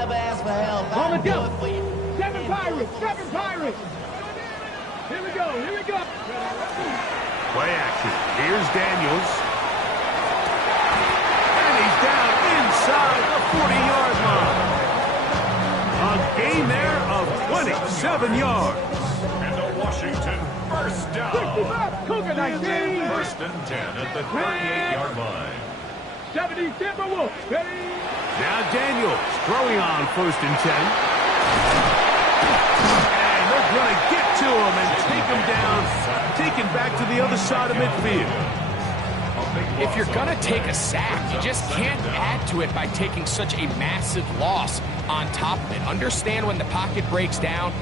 never ask for help. On the I do go. it for you. Seven Pirates. Seven Pirates. Here we go. Here we go. Play action. Here's Daniels. And he's down inside the 40-yard line. A gain there of 27 yards. And the Washington first down. Cougar 19. First and 10 at the 38-yard line. 70 Timberwolves. Ready. Now Daniels throwing on first and 10. And they're going to get to him and take him down, taken back to the other side of midfield. If you're going to take a sack, you just can't add to it by taking such a massive loss on top of it. Understand when the pocket breaks down,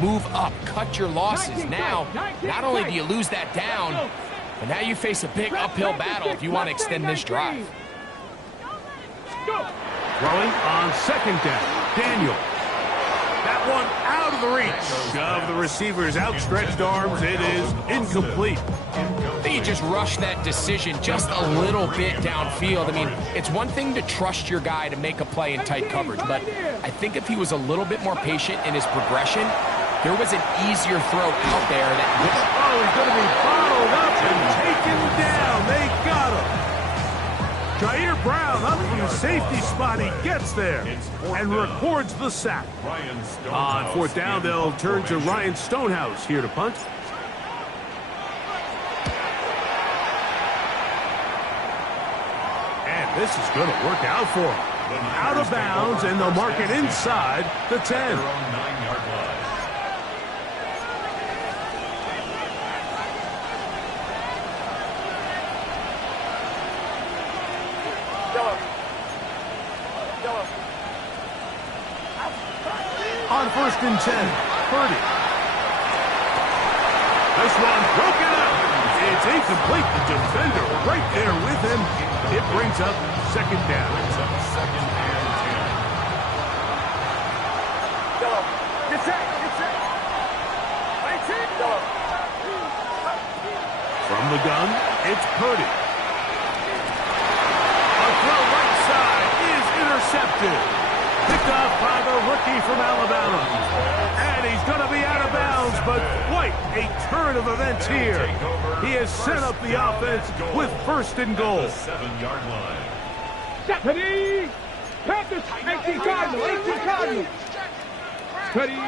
move up, cut your losses. Now, not only do you lose that down, but now you face a big uphill battle if you want to extend this drive. Throwing on second down. Daniel. That one out of the reach of the receiver's outstretched arms. It is incomplete. I think you just rushed that decision just a little bit downfield. I memean, it's one thing to trust your guy to make a play in tight coverage, but I think if he was a little bit more patient in his progression, there was an easier throw out there that would... Oh, he's going to be bottled up and taken down. They got him. Jair Brown up from the safety spot. He gets there and records the sack. On fourth down, they'll turn to Ryan Stonehouse here to punt. And this is going to work out for him. Out of bounds, and they'll mark it inside the 10. On first and 10, Purdy. This one broken up. It's incomplete. The defender right there with him. It brings up second down. From the gun, it's Purdy. A throw right side is intercepted. Picked off by the rookie from Alabama. And he's going to be out of bounds, but quite a turn of events here. He has set up the offense with first and goal. 7-yard line. Stephanie. Panthers. 18 Cardinals. 18 Cardinals. Steady.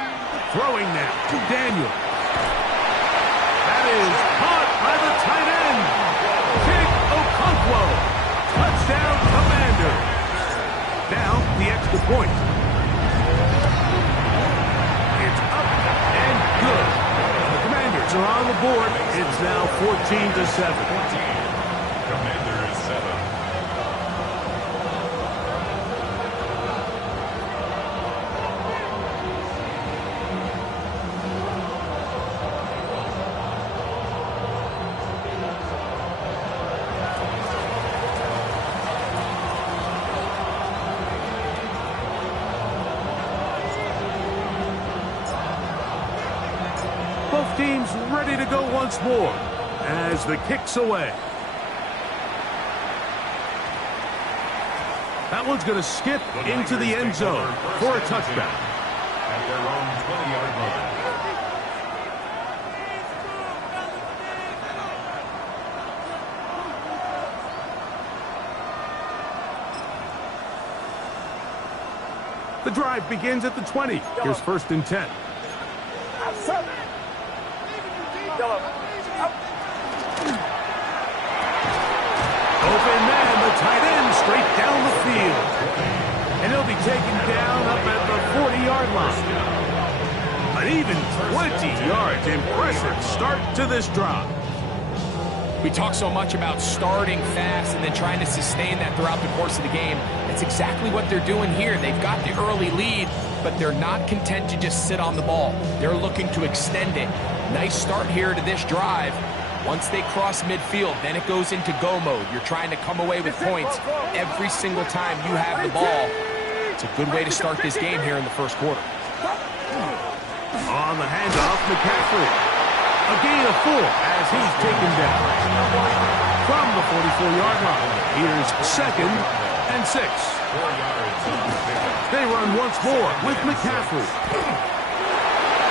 Throwing now to Daniel. That is caught by the tight end. King Okonkwo. Touchdown, Commanders. Now, the extra point. It's up and good. The Commanders are on the board. It's now 14-7. Commanders 7. Both teams ready to go once more as the kick's away. That one's going to skip into the end zone for a touchdown. At their own 20-yard line. The drive begins at the 20. Here's first and 10. Open man, the tight end, straight down the field. And he'll be taken down up at the 40-yard line. An even 20 yards. Impressive start to this drive. We talk so much about starting fast and then trying to sustain that throughout the course of the game. That's exactly what they're doing here. They've got the early lead, but they're not content to just sit on the ball. They're looking to extend it. Nice start here to this drive. Once they cross midfield, then it goes into go mode. You're trying to come away with points every single time you have the ball. It's a good way to start this game here in the first quarter. On the handoff, McCaffrey. A gain of 4 as he's taken down. From the 44-yard line, here's second and 6. 4 yards on the pickup. They run once more with McCaffrey.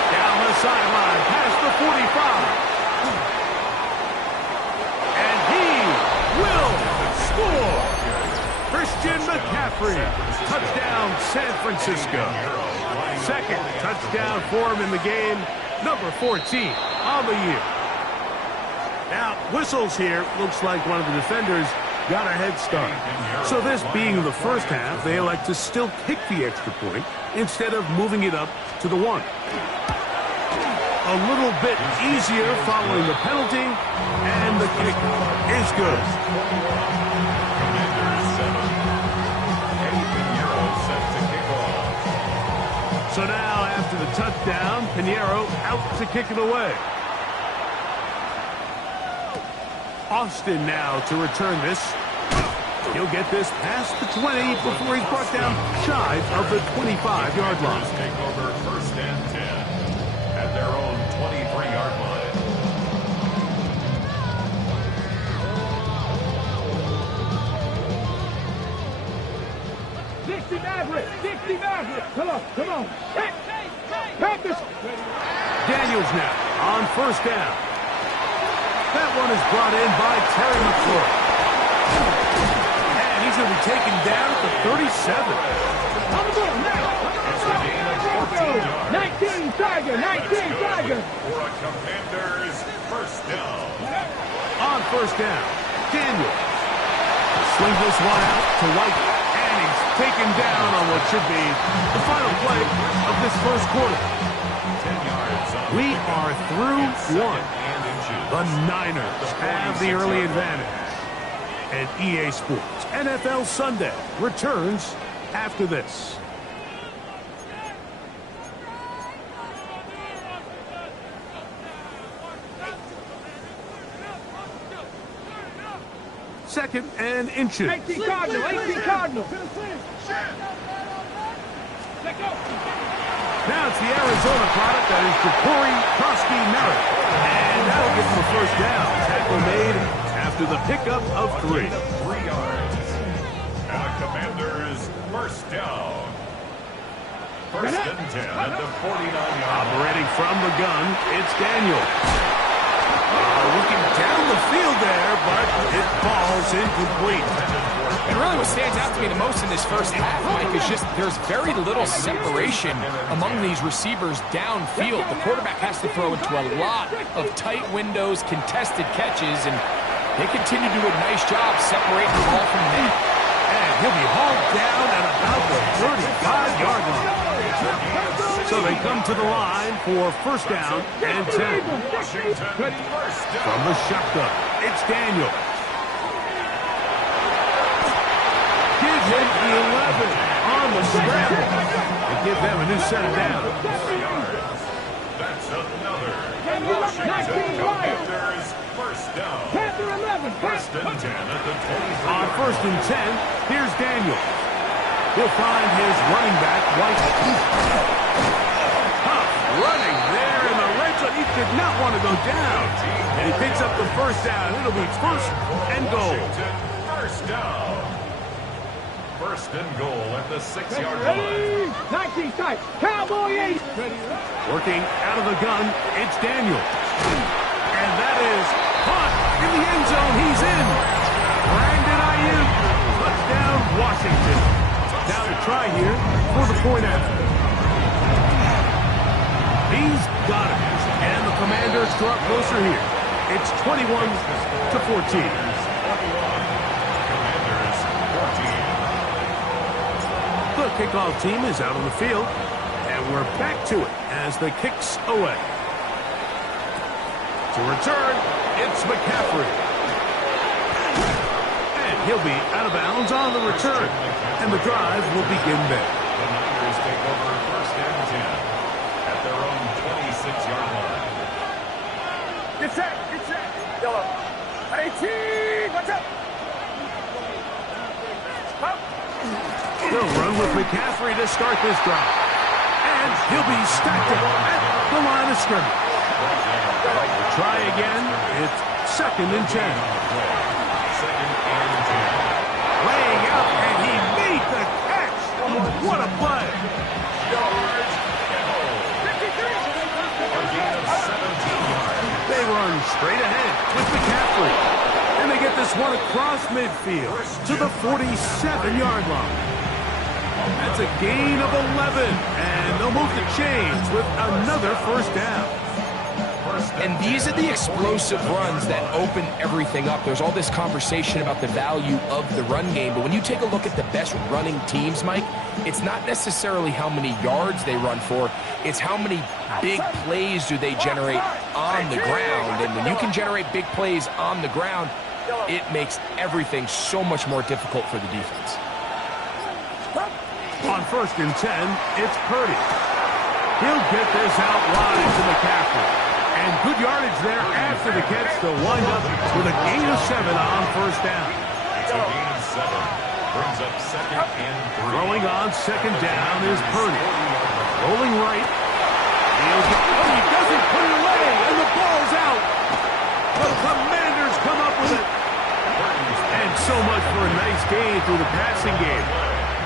Down the sideline, past the 45. And he will score. Christian McCaffrey. Touchdown, San Francisco. Second touchdown for him in the game. Number 14 on the year. Now, whistles here. Looks like one of the defenders got a head start. So this being the first half, they elect to still kick the extra point instead of moving it up to the 1. A little bit easier following the penalty, and the kick is good. So now, after the touchdown, Pinheiro out to kick it away. Austin now to return this. He'll get this past the 20 before he's brought down shy of the 25-yard line. Take over 1st and 10 at their own 23-yard line. Dixie Maverick. Come on. Practice. Daniels now on 1st down. That one is brought in by Terry McLaurin. And he's going to be taken down at the 37. On the board now. 19 Tiger. For a Commanders 1st down. On 1st down, Daniels swings this one out to White. And he's taken down on what should be the final play of this first quarter. 10 yards on We are through one. and inches. The Niners have the early advantage. And EA Sports NFL Sunday returns after this. Second and inches. 18 Cardinal. Now it's the Arizona product that is Jacory Krosky-Merritt. And that'll get them a 1st down. Tackle made after the pickup of 3. 3 yards. And a Commanders 1st down. 1st and 10 at the 49-yard line. Operating from the gun, it's Daniel. Looking down the field there, but it falls incomplete. And really what stands out to me the most in this first half, Mike, is just there's very little separation among these receivers downfield. The quarterback has to throw into a lot of tight windows, contested catches, and they continue to do a nice job separating the ball from the net. And he'll be hauled down at about the 35-yard line. So they come to the line for 1st down and 10. From the shotgun, it's Daniel. Give him 11 on the scramble. And give them a new set of downs. That's another Washington Commanders 1st down. 1st and 10 at the 23. On 1st and 10, here's Daniel. He'll find his running back, White. Tough running there in the red zone. He did not want to go down. And he picks up the 1st down. It'll be 1st and goal. Washington 1st down. 1st and goal at the 6-yard line. 19 tight. Cowboy 8. Working out of the gun, it's Daniel. And that is caught in the end zone. He's in. Brandon Ayuk. Touchdown, Washington. Now to try here for the point after. He's got it. And the Commanders draw closer here. It's 21-14. Commanders 14. The kickoff team is out on the field. And we're back to it as the kick's away. To return, it's McCaffrey. And he'll be out of bounds on the return. And the drive will begin there. The Niners take over 1st and 10 at their own 26-yard line. Get set. Yellow. 18. Watch out. They'll run with McCaffrey to start this drive. And he'll be stacked up at the line of scrimmage. Try again. It's 2nd and 10. 2nd and 10. Laying out, and he What a play! Yards. A gain of 17 yards. They run straight ahead with McCaffrey. And they get this one across midfield to the 47-yard line. That's a gain of 11. And they'll move the chains with another first down. And these are the explosive runs that open everything up. There's all this conversation about the value of the run game, but when you take a look at the best running teams, Mike, it's not necessarily how many yards they run for, it's how many big plays do they generate on the ground. And when you can generate big plays on the ground, it makes everything so much more difficult for the defense. On 1st and 10, it's Purdy. He'll get this out wide to McCaffrey. And good yardage there after the catch. They'll wind up with a gain of 7 on first down. It's a gain of 7. Brings up 2nd and 3. Throwing on 2nd down is Purdy. Rolling right. He doesn't put it away, and the ball's out. The Commanders come up with it. And so much for a nice gain through the passing game.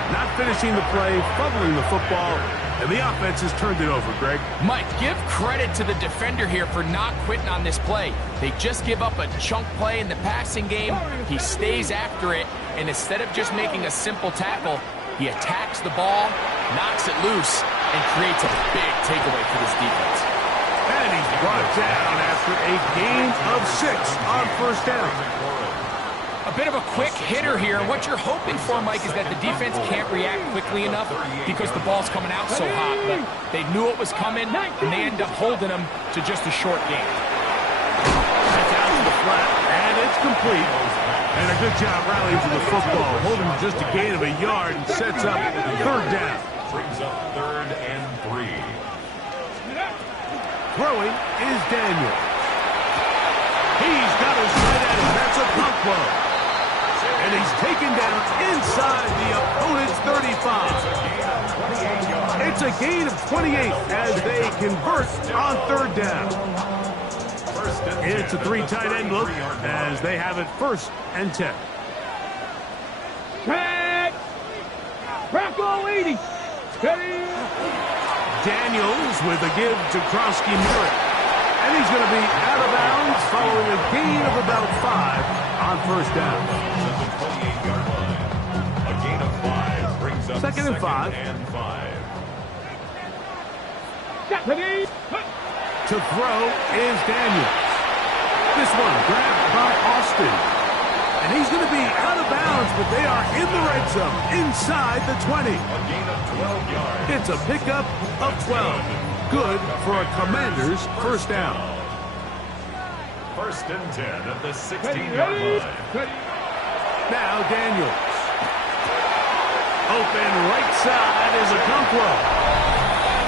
Not finishing the play, fumbling the football, and the offense has turned it over, Greg. Mike, give credit to the defender here for not quitting on this play. They just give up a chunk play in the passing game. He stays after it, and instead of just making a simple tackle, he attacks the ball, knocks it loose, and creates a big takeaway for this defense. And he's brought down after a gain of 6 on first down. A bit of a quick hitter here, and what you're hoping for, Mike, is that the defense can't react quickly enough because the ball's coming out so hot. But they knew it was coming, and they end up holding them to just a short gain. That's out to the flat, and it's complete. And a good job rallying to the football, holding just a gain of a yard, and sets up 3rd down. Brings up 3rd and 3. Throwing is Daniel. He's got his right at him. That's a pump blow. And he's taken down inside the opponent's 35. It's a gain of 28 as they convert on 3rd down. It's a 3 tight end look as they have it 1st and 10. Track! Bronco 80! Steady! Daniels with a give to Krosky Merritt. And he's going to be out of bounds following a gain of about 5 on 1st down. A gain of 5 brings up 2nd and 5. Steady! To throw is Daniels. This one grabbed by Austin. And he's going to be out of bounds, but they are in the red zone, inside the 20. A gain of 12 yards. It's a pickup of 12. Good for a Commander's 1st down. 1st and 10 at the 16-yard line. Now Daniels. Open right side is Okonkwo.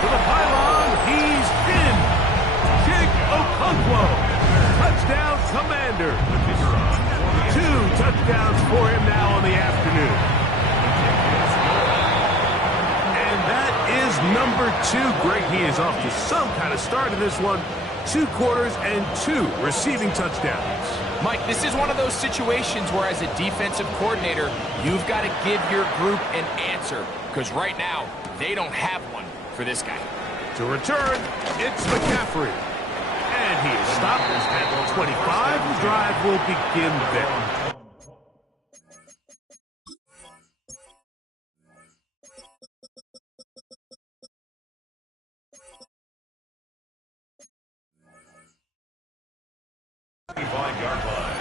To the pylon, he's in. Chig Okonkwo. Touchdown, Commander. 2 touchdowns for him now on the afternoon. And that is number 2. Greg, he is off to some kind of start in this one. 2 quarters and 2 receiving touchdowns. Mike, this is one of those situations where as a defensive coordinator, you've got to give your group an answer, because right now, they don't have one for this guy. To return, it's McCaffrey. And he is stopped at 25. The drive will begin there. Yard line.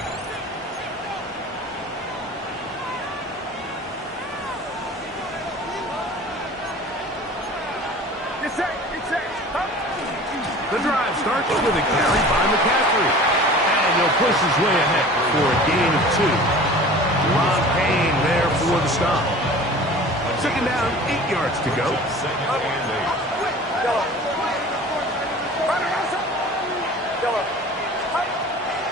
It's set! It's set! Up! The drive starts with a carry by McCaffrey. And he'll push his way ahead for a gain of 2. Ron Payne there for the stop. 2nd down, 8 yards to go. 2nd and 8.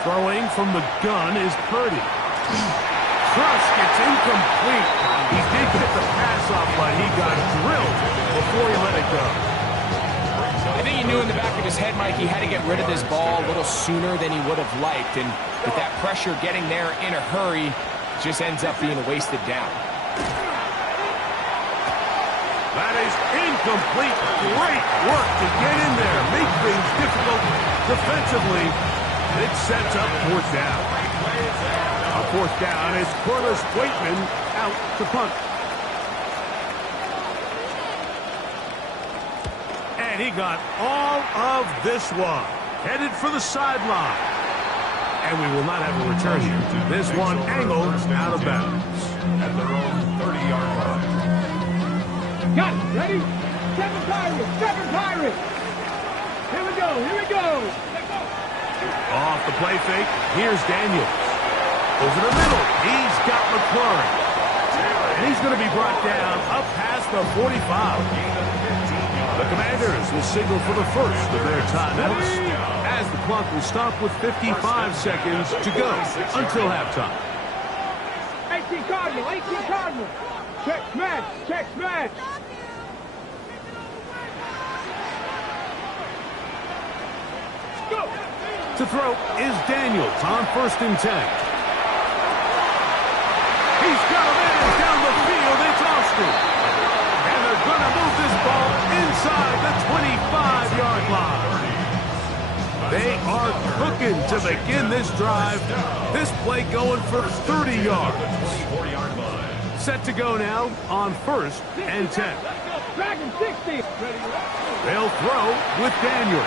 Throwing from the gun is Purdy. Trust gets incomplete. He did get the pass off, but he got drilled before he let it go. I think he knew in the back of his head, Mike, he had to get rid of this ball a little sooner than he would have liked. And with that pressure getting there in a hurry, it just ends up being a wasted down. is incomplete. Great work to get in there. Make things difficult defensively. It sets up fourth down. On fourth down is Corliss Waitman out to punt. And he got all of this one. Headed for the sideline. And we will not have a return here. This one angled out of bounds. At their own 30-yard line. Got it. Ready? Second Pirate. Second Pirate. Here we go. Here we go. Off the play fake. Here's Daniels. Over the middle. He's got McLaurin. And he's going to be brought down up past the 45. The Commanders will signal for the first of their timeouts as the clock will stop with 55 seconds to go until halftime. 18 Cardinal. 18 Cardinal. Check match. Check match. Go. To throw is Daniels on 1st and 10. He's got a man down the field. It's Austin. And they're going to move this ball inside the 25-yard line. They are cooking to begin this drive. This play going for 30 yards. Set to go now on 1st and 10. Dragon 60. They'll throw with Daniels.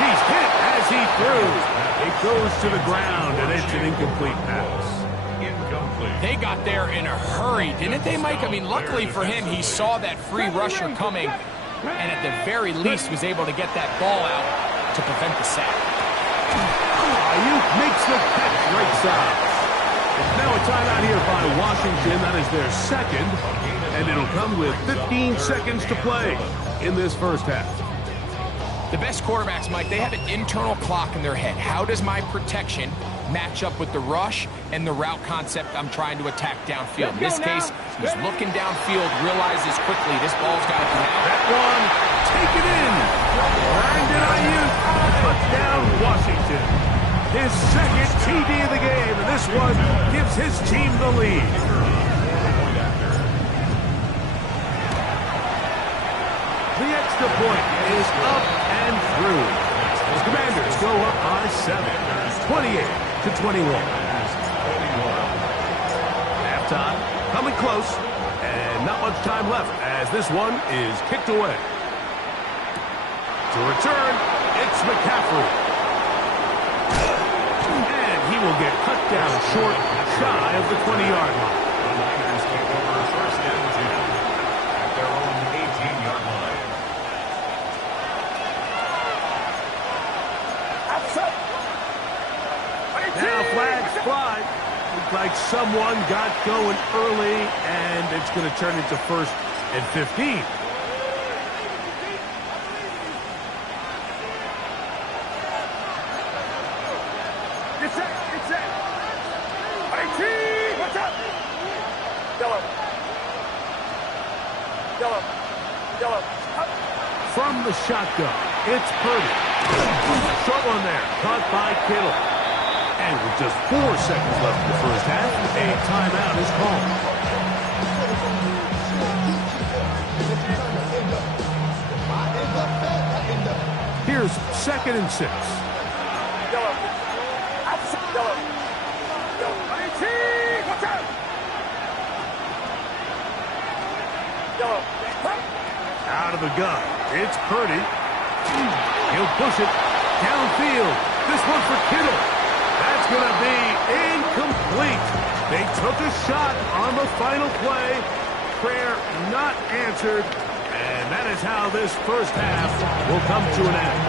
He's hit as he throws. It goes to the ground, and it's an incomplete pass. They got there in a hurry, didn't they, Mike? I mean, luckily for him, he saw that free rusher coming, and at the very least was able to get that ball out to prevent the sack. Ayuk makes the catch right side. It's now a timeout here by Washington. That is their second, and it'll come with 15 seconds to play in this first half. The best quarterbacks, Mike, they have an internal clock in their head. How does my protection match up with the rush and the route concept I'm trying to attack downfield? In this case, he's looking downfield, realizes quickly this ball's got to come out. That one, take it in. Brandon Ayuk, touchdown Washington. His second TD of the game, and this one gives his team the lead. The extra point is up and through. The Commanders go up by 7, 28-21. Halftime coming close, and not much time left as this one is kicked away. To return, it's McCaffrey. And he will get cut down short, shy of the 20-yard line. The Niners take over 1st and 10 at their own 18-yard line. Now flags fly. Looks like someone got going early, and it's going to turn into 1st and 15. Get set. Get set. 18. What's up? Yellow. Yellow. Yellow. From the shotgun, it's Purdy. Short one there, caught by Kittle. And with just 4 seconds left in the first half, a timeout is called. Here's 2nd and 6. Yellow. Yellow. Yellow. 18. What's up? Yellow. Out of the gun, it's Purdy. He'll push it downfield. This one for Kittle. That's going to be incomplete. They took a shot on the final play. Prayer not answered. And that is how this first half will come to an end.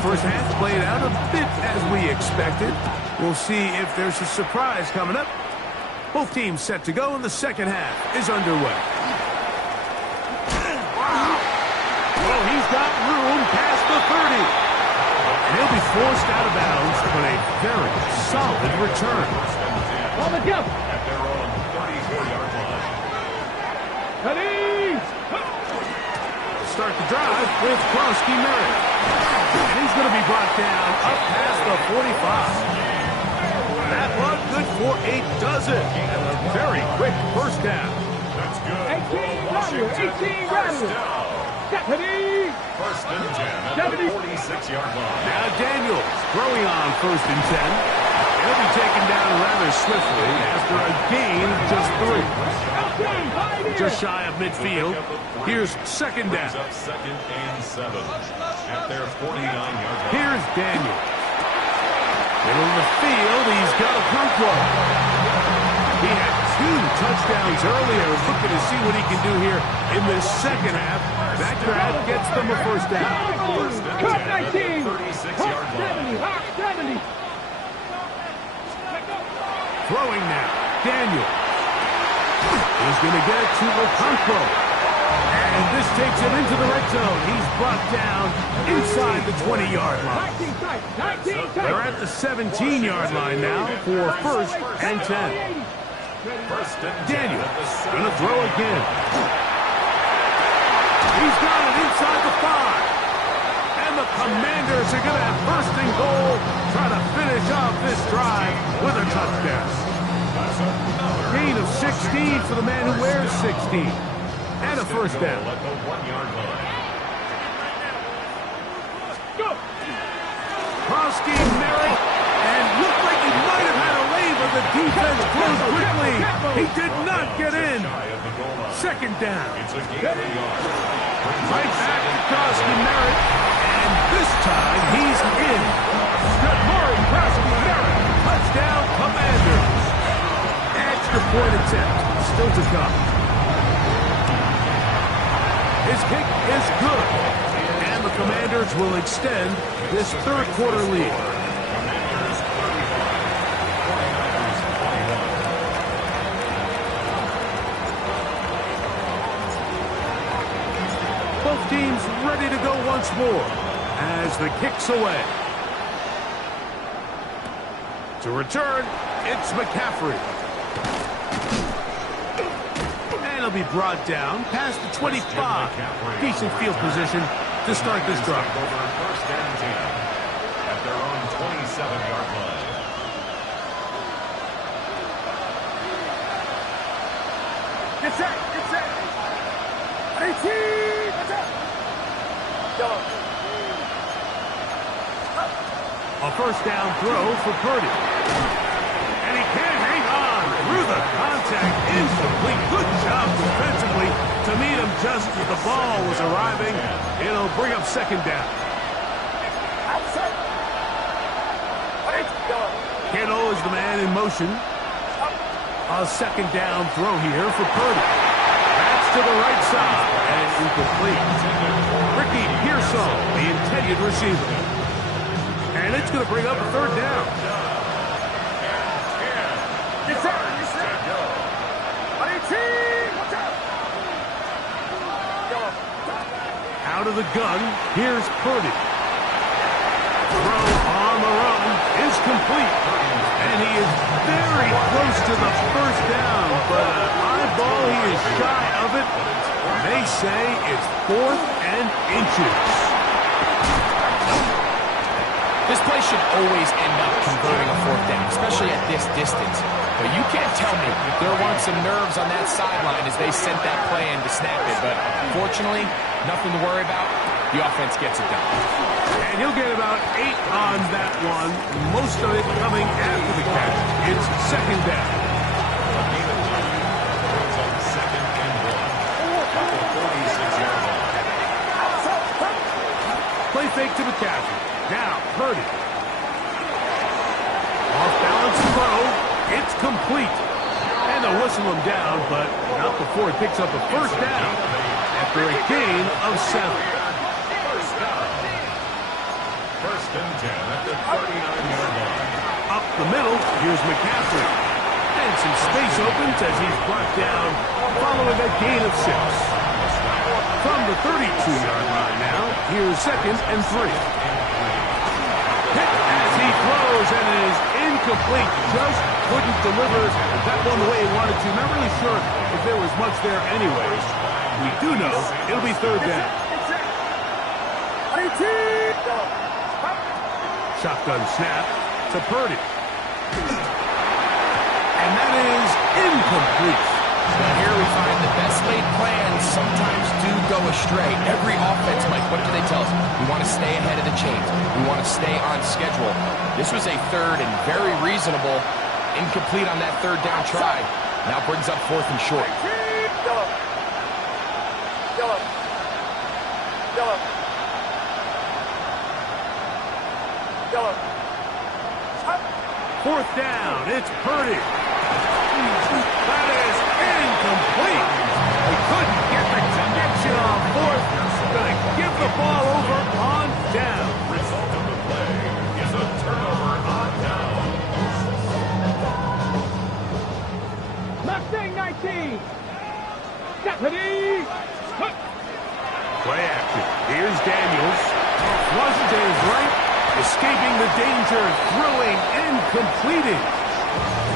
First half played out a bit as we expected. We'll see if there's a surprise coming up. Both teams set to go, and the second half is underway. Oh, he's got room past the 30. And he'll be forced out of bounds, but a very solid return. On the jump. At their own 34-yard line. Ready. Start the drive with Krosky Merritt. And he's going to be brought down up past the 45. That one good for a dozen. And a very quick first down. That's good. 18 Rattler, 18 First Rattler. down. Deputy. First and 10 at the 46-yard line. Now Daniels throwing on first and 10. He'll be taken down rather swiftly after a gain of just 3. Just shy of midfield. Here's second down. Up second and 7 at their 49-yard line. Here's Daniels. Middle of the field, he's got a Okonkwo. He had 2 touchdowns earlier. Looking to see what he can do here in this second half. That grab gets them a first down. Cut 19. 36-yard line. 70. Throwing now. Daniel. He's going to get it to Okonkwo. And this takes him into the red zone. He's brought down inside the 20-yard line. 19 tight. 19 tight. They're at the 17-yard line now for first and 10. First and 10 Daniel at the going to throw again. He's got it inside the 5. And the Commanders are going to have first and goal, try to finish off this drive with a touchdown. Gain of 16 for the man who wears 16. And a first down. At the 1-yard line. Krosky Merritt, and looked like he might have had a lay, but the defense closed quickly. He did not get in. Second down. It's a gain of yards. Right back to Krosky Merritt, and this time he's in. Good morning, Krosky Merritt. Touchdown, Commanders. Extra point attempt still to come. His kick is good. And the Commanders will extend this third quarter lead. Commanders 35, 49ers 21. Both teams ready to go once more as the kick's away. To return, it's McCaffrey. And he'll be brought down past the 25. Decent field position to start this drive. Over first and 10 at their own 27-yard line. Get set. Get set. 18. What's up? A first down throw for Purdy. And he can't hang on through the contact. Incomplete. Good job defensively to meet him just as the ball was arriving. It'll bring up second down. Kittle is the man in motion. A second down throw here for Purdy. That's to the right side and incomplete. Ricky Pearsall, the intended receiver. And it's going to bring up a third down. Get set. Get set. 18. What's up? Out of the gun, here's Purdy. Throw on the run is complete. And he is very close to the first down, but an eyeball, he is shy of it. They say it's 4th and inches. This play should always end up converting a fourth down, especially at this distance. But you can't tell me there weren't some nerves on that sideline as they sent that play in to snap it. But fortunately, nothing to worry about. The offense gets it done. And he'll get about 8 on that one, most of it coming after the catch. It's second down. Brings up second and 1 at the 46-yard line. Play fake to McCaffrey. Now, Purdy. Off balance throw. It's complete. And they'll whistle him down, but not before he picks up a first down after a gain of 7. First and 10 at the 39-yard line. Up the middle, here's McCaffrey. And some space opens as he's brought down following a gain of 6. From the 32-yard line now, here's second and 3. Hit as he throws, and it is incomplete. Just couldn't deliver that one the way he wanted to. Not really sure if there was much there anyways. We do know it'll be third down. 18. Shotgun snap to Purdy. incomplete. Well, here we find the best laid plans sometimes do go astray. Every offense, Mike, what do they tell us? We want to stay ahead of the chains. We want to stay on schedule. This was a third and very reasonable. Incomplete on that third down try. Now brings up 4th and short. Fourth down, it's Purdy. That is incomplete. They couldn't get the connection on 4th. Going to give the ball over on down. Result of the play is a turnover on down. Mustang 19. Deputy. Play action. Here's Daniels. Flushes to his right. Escaping the danger, throwing and completing.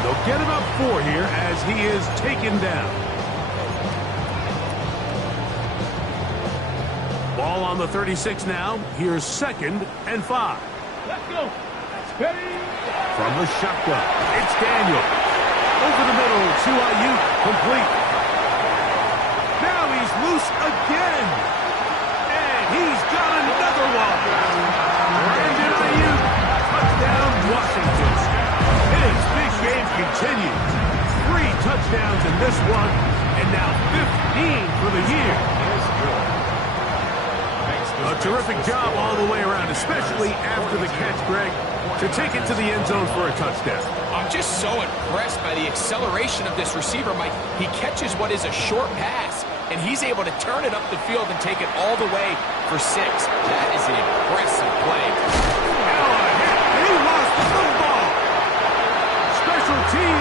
They'll get him up 4 here as he is taken down. Ball on the 36 now. Here's 2nd and 5. Let's go. Steady. From the shotgun, it's Daniel. Over the middle to Ayuk, complete. Now he's loose again. And he's got another one. Brandon Ayuk, touchdown Washington. His big game continues. 3 touchdowns in this one, and now 15 for the year. A terrific job all the way around, especially after the catch, Greg, to take it to the end zone for a touchdown. I'm just so impressed by the acceleration of this receiver, Mike. He catches what is a short pass, and he's able to turn it up the field and take it all the way for 6. That is an impressive play. Now a hit, and he lost the football. Special team.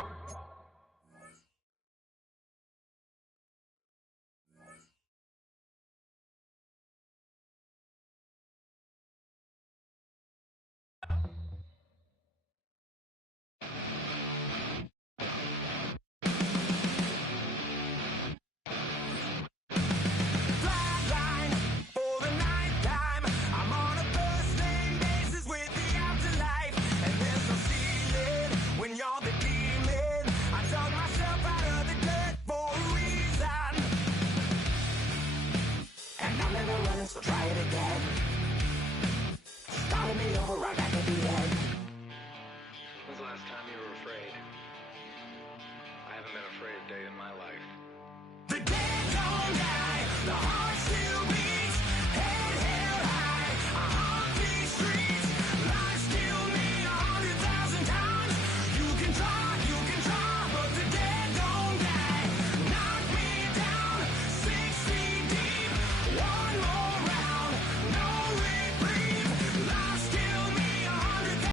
So try it again. Started me over right back at the end. When's the last time you were afraid? I haven't been afraid a day in my life. The dead don't die. The heart